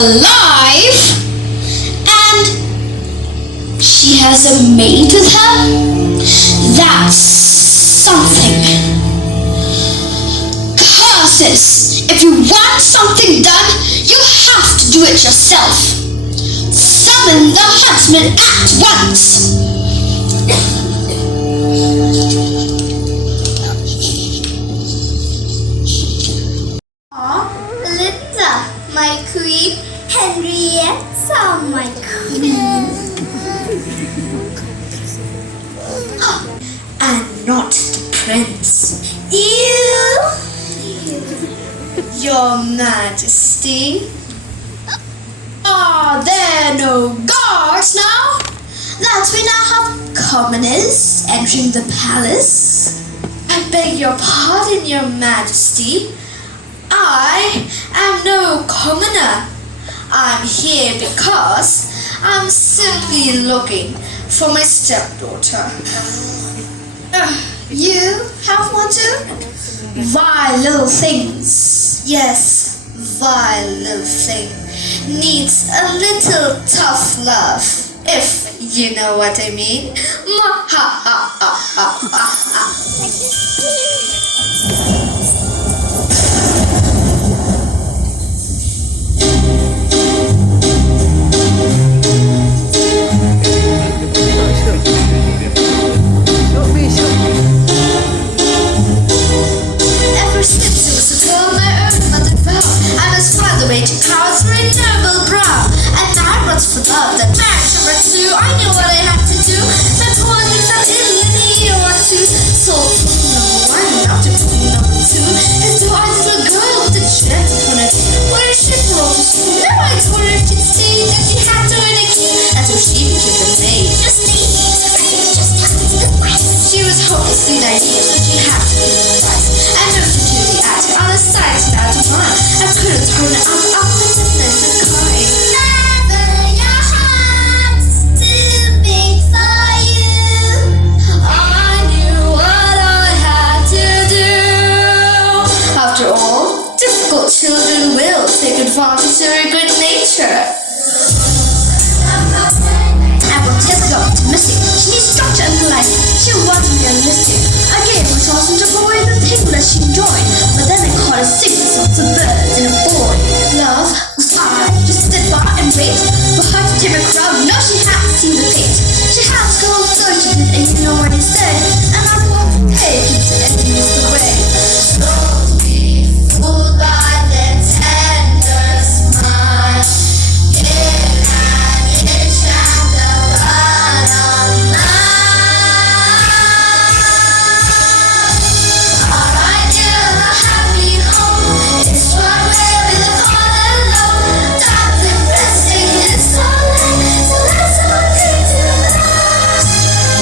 alive and she has a maid with her? That's something. Curses! If you want something done, you have to do it yourself. Summon the huntsman at once! Linda, my queen. Henrietta, my queen. And not the prince. You. Your Majesty. Are there no guards now? That we now have commoners entering the palace? I beg your pardon, Your Majesty. I am no commoner. I'm here because I'm simply looking for my stepdaughter. You have one too? Vile little things. Yes, vile little thing. Needs a little tough love, if you know what I mean. Ever since it was a girl my earth mother fell, I must find the way to clouds for a noble brow. And I runs for love, that match number two. I knew what I had to do. My poor me fell ill in a year or two. So number one, not to number two. As though I was a girl with a chance upon it. What a ship rolled to school. Now I told her to stay, that she had to earn a key. And so she became the maid. Just me, just she was hopelessly naive, so she had to pay the price. I moved her to the attic on the side now to mine. I couldn't turn it up the distance and cry. Never your heart's too big for you. I knew what I had to do. After all, difficult children will take advantage of their good nature. I will test her optimistic. She needs structure and life. She wants to be realistic. I gave her sauce and took away the thing that she enjoyed. But then I caught a sickness of the birds in a boy. Love was I, just stood by and wait for her to tame a crowd. No, she had to see the fate. She had to go searching and you know what he said. And I won't take it and use the way. Don't be fooled by the tender smile. Give an inch at the bottom line. All I knew, a happy home is one where we live all alone. Dark depressing, it's so late, so let's all take to the last.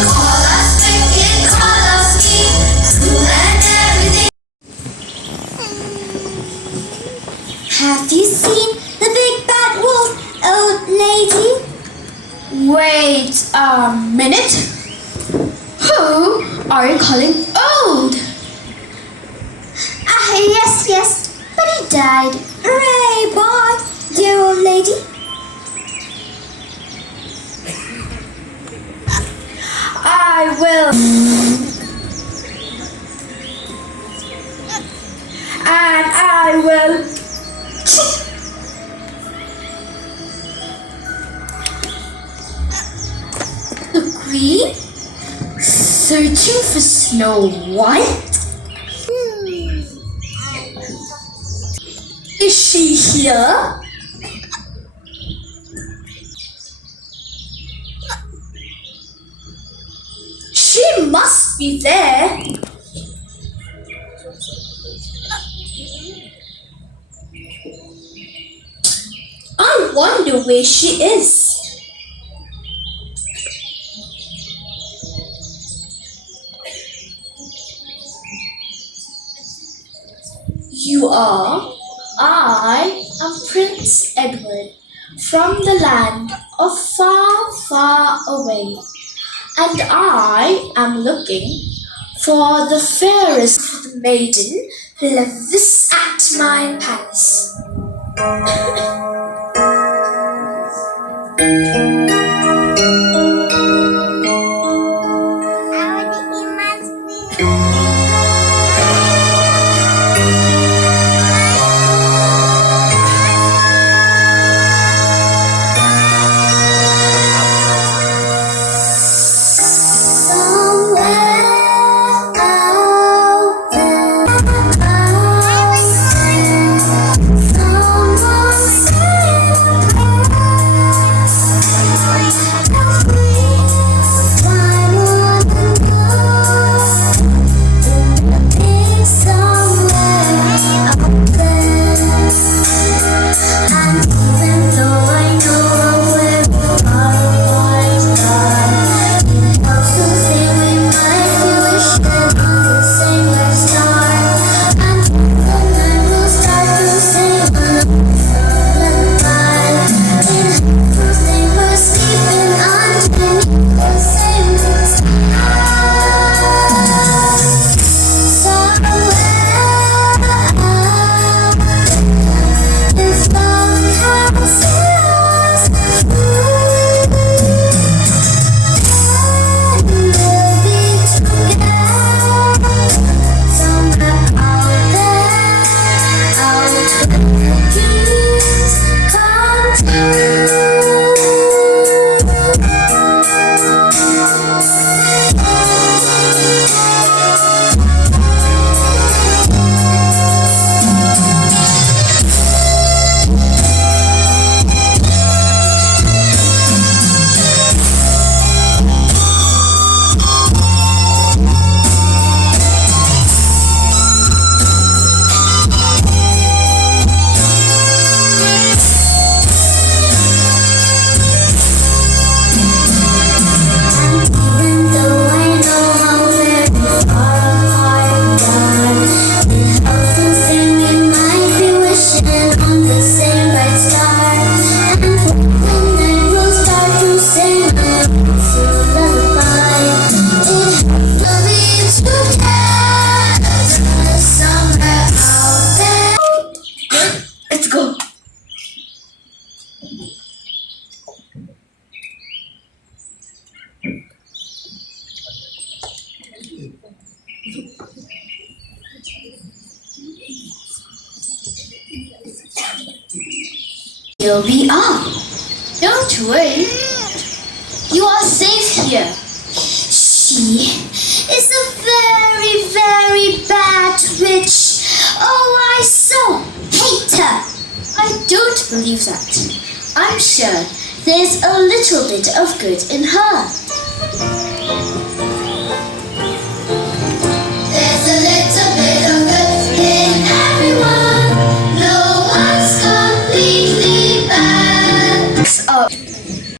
Call us wicked, call us mean, cruel and everything. Have you seen the big bad wolf, old lady? Wait a minute. Who are you calling old? Yes, but he died. Hooray, boy, dear old lady. I will. And I will. The Queen? Searching for Snow White? Is she here? She must be there. I wonder where she is. You are? I am Prince Edward from the land of far, far away, and I am looking for the fairest maiden who lives at my palace. Here we are. Don't worry. You are safe here. She is a very, very bad witch. Oh, I so hate her. I don't believe that. I'm sure there's a little bit of good in her.